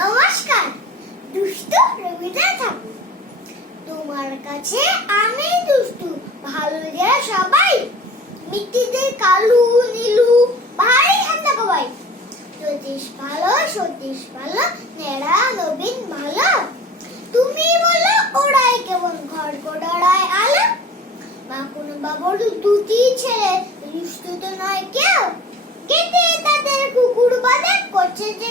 নমস্কার, দুষ্টু রবিনা ঠাকুর তোমার কাছে আমি দুষ্টু, ভালো যে সবাই। মিট্টিদের কালু, নীলু, ভাই ঠান্ডা কবাই। জ্যোতিষ ভালো, সতীশ ভালো, নেড়া, নবীন ভালো। তুমি বলো, ওরাই কেমন ঘর কোডারায় আলো? মাকুন বাবুর দুটি ছেলে, দুষ্টু তো নয় কেউ। কেটে তাদের কুকুর বাদে করছে যে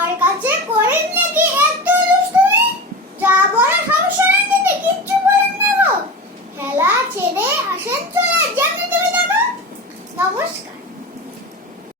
আমার কাছে করেন নাকি এত দুষ্টুমি? যা বলা সমস্যা নাকি কিচ্ছু বলেন না গো। খেলা ছেড়ে আসেন চলে যেমনি তুমি দেখো। নমস্কার।